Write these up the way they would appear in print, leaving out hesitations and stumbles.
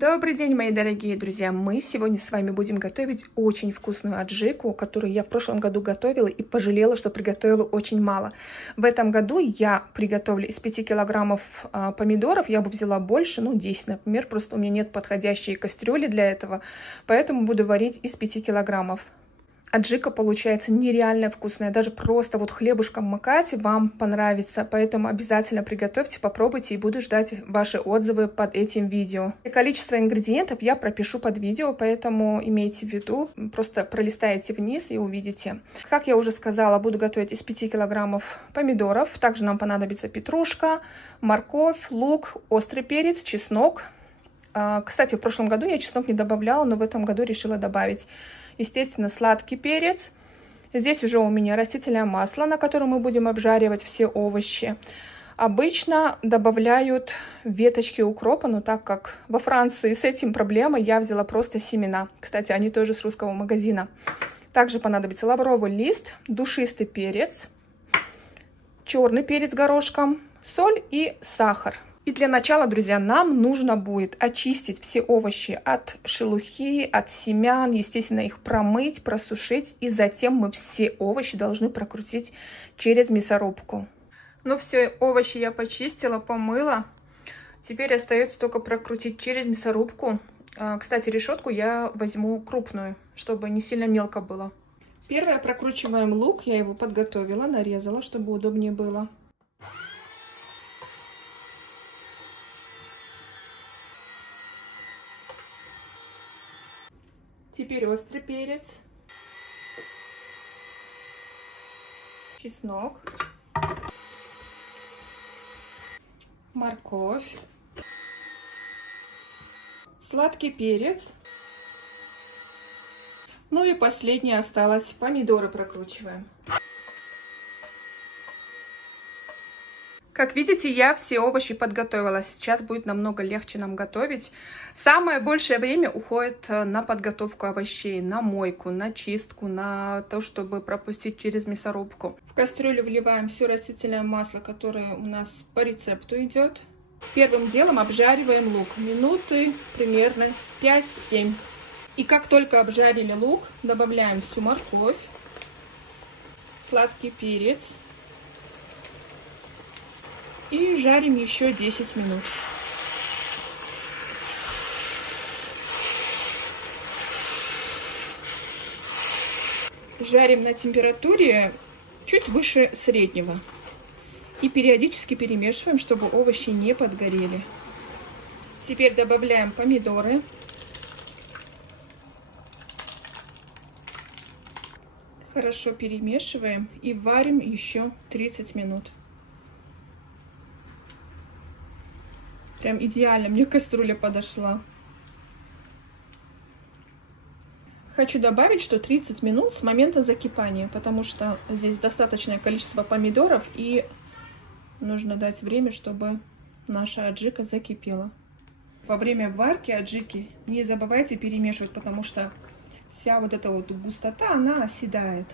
Добрый день, мои дорогие друзья! Мы сегодня с вами будем готовить очень вкусную аджику, которую я в прошлом году готовила и пожалела, что приготовила очень мало. В этом году я приготовлю из 5 килограммов помидоров, я бы взяла больше, 10, например, просто у меня нет подходящей кастрюли для этого, поэтому буду варить из 5 килограммов. Аджика получается нереально вкусная, даже просто хлебушком макать вам понравится, поэтому обязательно приготовьте, попробуйте и буду ждать ваши отзывы под этим видео. Количество ингредиентов я пропишу под видео, поэтому имейте в виду, просто пролистаете вниз и увидите. Как я уже сказала, буду готовить из 5 килограммов помидоров, также нам понадобится петрушка, морковь, лук, острый перец, чеснок. Кстати, в прошлом году я чеснок не добавляла, но в этом году решила добавить. Естественно, сладкий перец. Здесь уже у меня растительное масло, на котором мы будем обжаривать все овощи. Обычно добавляют веточки укропа, но так как во Франции с этим проблема, я взяла просто семена. Кстати, они тоже с русского магазина. Также понадобится лавровый лист, душистый перец, черный перец горошком, соль и сахар. И для начала, друзья, нам нужно будет очистить все овощи от шелухи, от семян, естественно, их промыть, просушить, и затем мы все овощи должны прокрутить через мясорубку. Ну все, овощи я почистила, помыла. Теперь остается только прокрутить через мясорубку. Кстати, решетку я возьму крупную, чтобы не сильно мелко было. Первое, прокручиваем лук, я его подготовила, нарезала, чтобы удобнее было. Теперь острый перец, чеснок, морковь, сладкий перец. Ну и последнее осталось, помидоры прокручиваем. Как видите, я все овощи подготовила. Сейчас будет намного легче нам готовить. Самое большее время уходит на подготовку овощей, на мойку, на чистку, на то, чтобы пропустить через мясорубку. В кастрюлю вливаем все растительное масло, которое у нас по рецепту идет. Первым делом обжариваем лук. Минуты примерно 5-7. И как только обжарили лук, добавляем всю морковь, сладкий перец. И жарим еще 10 минут. Жарим на температуре чуть выше среднего. И периодически перемешиваем, чтобы овощи не подгорели. Теперь добавляем помидоры. Хорошо перемешиваем и варим еще 30 минут. Прям идеально, мне кастрюля подошла. Хочу добавить, что 30 минут с момента закипания, потому что здесь достаточное количество помидоров, и нужно дать время, чтобы наша аджика закипела. Во время варки аджики не забывайте перемешивать, потому что вся эта густота, она оседает.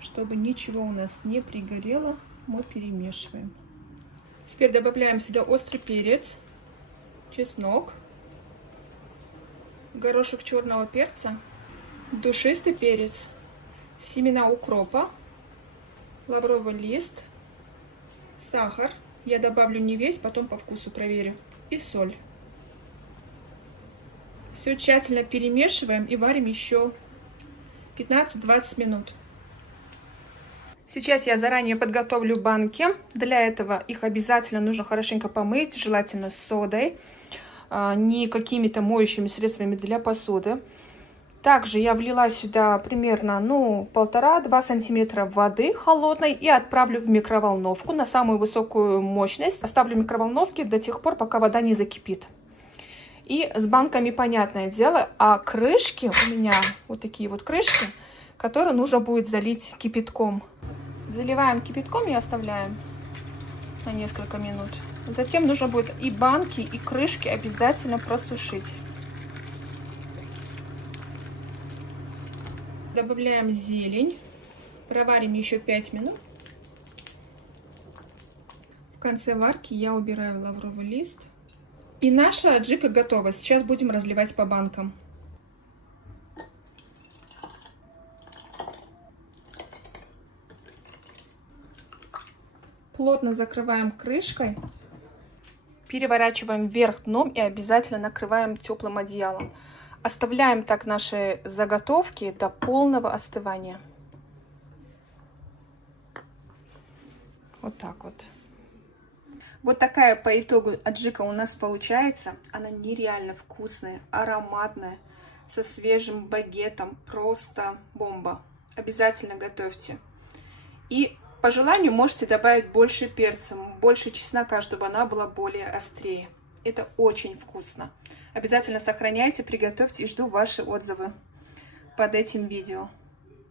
Чтобы ничего у нас не пригорело, мы перемешиваем. Теперь добавляем сюда острый перец, чеснок, горошек черного перца, душистый перец, семена укропа, лавровый лист, сахар. Я добавлю не весь, потом по вкусу проверю. И соль. Все тщательно перемешиваем и варим еще 15-20 минут. Сейчас я заранее подготовлю банки. Для этого их обязательно нужно хорошенько помыть, желательно с содой, не какими-то моющими средствами для посуды. Также я влила сюда примерно 1,5-2 сантиметра воды холодной и отправлю в микроволновку на самую высокую мощность. Оставлю в микроволновке до тех пор, пока вода не закипит. И с банками понятное дело, а крышки у меня вот такие вот крышки, которые нужно будет залить кипятком. Заливаем кипятком и оставляем на несколько минут. Затем нужно будет и банки, и крышки обязательно просушить. Добавляем зелень. Проварим еще 5 минут. В конце варки я убираю лавровый лист И наша аджика готова. Сейчас будем разливать по банкам. Плотно закрываем крышкой. Переворачиваем вверх дном и обязательно накрываем теплым одеялом. Оставляем так наши заготовки до полного остывания. Вот так вот. Вот такая по итогу аджика у нас получается. Она нереально вкусная, ароматная, со свежим багетом. Просто бомба. Обязательно готовьте. И по желанию можете добавить больше перца, больше чеснока, чтобы она была более острее. Это очень вкусно. Обязательно сохраняйте, приготовьте и жду ваши отзывы под этим видео.